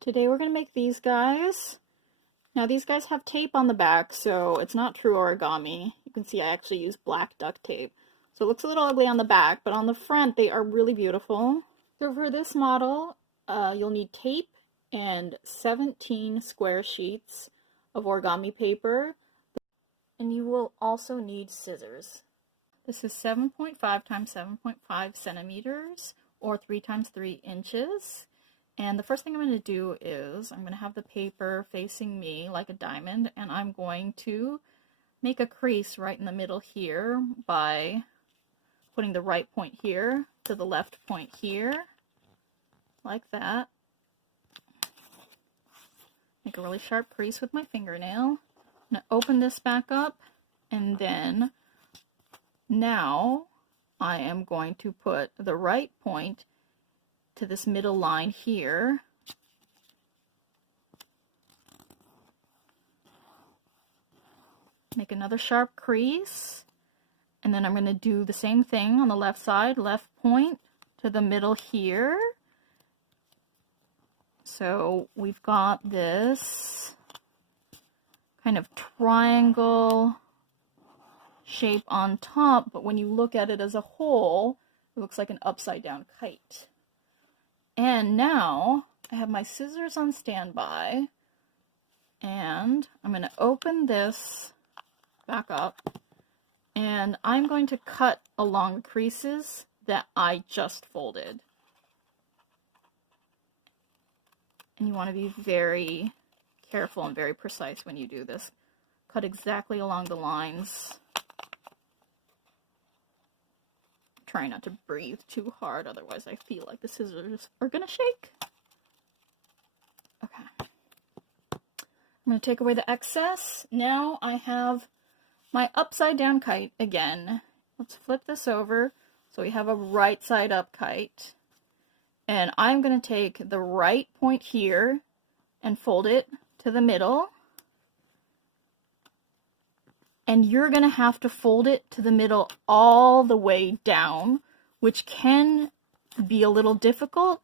Today we're going to make these guys. Now these guys have tape on the back, so it's not true origami. You can see I actually use black duct tape. So it looks a little ugly on the back, but on the front they are really beautiful. So for this model, you'll need tape and 17 square sheets of origami paper. And you will also need scissors. This is 7.5 times 7.5 centimeters, or 3 times 3 inches. And the first thing I'm going to do is I'm going to have the paper facing me like a diamond, and I'm going to make a crease right in the middle here by putting the right point here to the left point here, like that. Make a really sharp crease with my fingernail. I'm going to open this back up, and then now I am going to put the right point to this middle line here. Make another sharp crease, and then I'm going to do the same thing on the left side, left point to the middle here. So we've got this kind of triangle shape on top, but when you look at it as a whole, it looks like an upside down kite. And now I have my scissors on standby, and I'm going to open this back up, and I'm going to cut along the creases that I just folded. And you want to be very careful and very precise when you do this. Cut exactly along the lines. Try not to breathe too hard, otherwise I feel like the scissors are gonna shake. Okay. I'm gonna take away the excess. Now I have my upside down kite again. Let's flip this over so we have a right side up kite. And I'm gonna take the right point here and fold it to the middle. And you're going to have to fold it to the middle all the way down, which can be a little difficult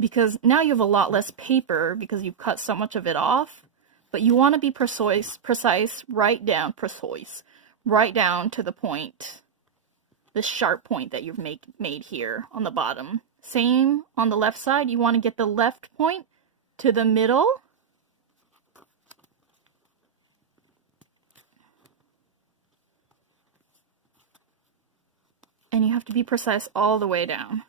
because now you have a lot less paper because you've cut so much of it off. But you want to be precise right down to the point, the sharp point that you've made here on the bottom. Same on the left side. You want to get the left point to the middle. And you have to be precise all the way down.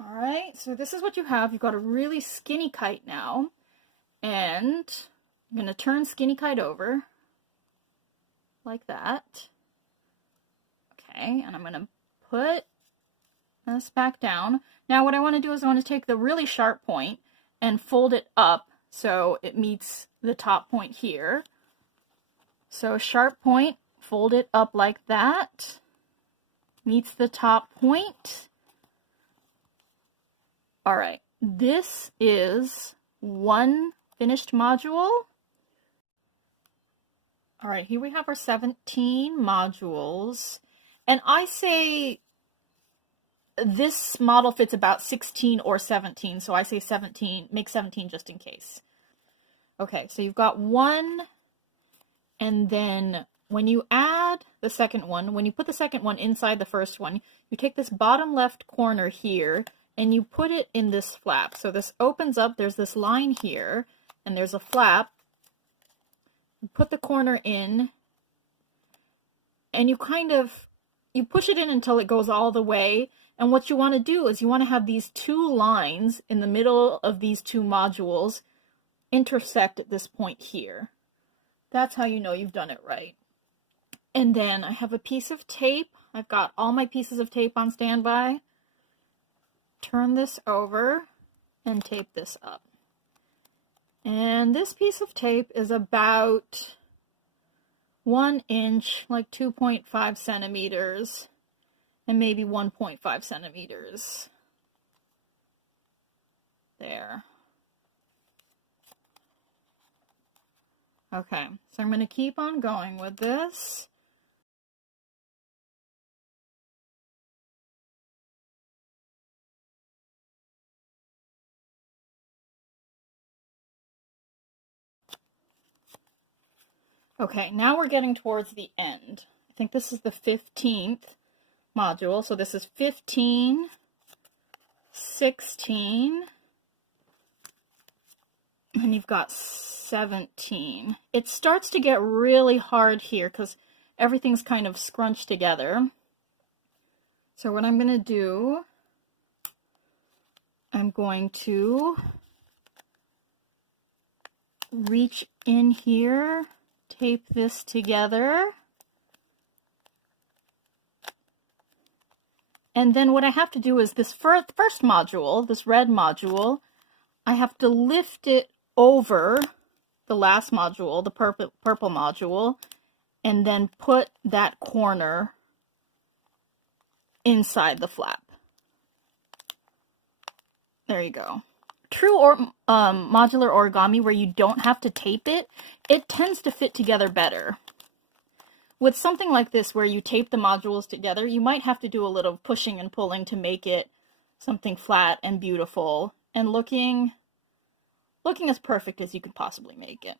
Alright, so this is what you have. You've got a really skinny kite now. And I'm going to turn skinny kite over. Like that. Okay, and I'm going to put this back down. Now what I want to do is I want to take the really sharp point and fold it up so it meets the top point here. So sharp point. Fold it up like that, meets the top point. All right, this is one finished module. All right, here we have our 17 modules, and I say this model fits about 16 or 17, so I say 17, make 17 just in case. Okay, so you've got one, and then when you add the second one, when you put the second one inside the first one, you take this bottom left corner here and you put it in this flap. So this opens up, there's this line here, and there's a flap. You put the corner in, and you push it in until it goes all the way. And what you want to do is you want to have these two lines in the middle of these two modules intersect at this point here. That's how you know you've done it right. And then I have a piece of tape. I've got all my pieces of tape on standby. Turn this over and tape this up. And this piece of tape is about 1 inch, like 2.5 centimeters, and maybe 1.5 centimeters. There. Okay, so I'm going to keep on going with this. Okay, now we're getting towards the end. I think this is the 15th module. So this is 15, 16, and you've got 17. It starts to get really hard here because everything's kind of scrunched together. So what I'm going to do, I'm going to reach in here, tape this together, and then what I have to do is this first module, this red module, I have to lift it over the last module, the purple module, and then put that corner inside the flap. There you go. True modular origami where you don't have to tape it, it tends to fit together better. With something like this where you tape the modules together, you might have to do a little pushing and pulling to make it something flat and beautiful and looking as perfect as you could possibly make it.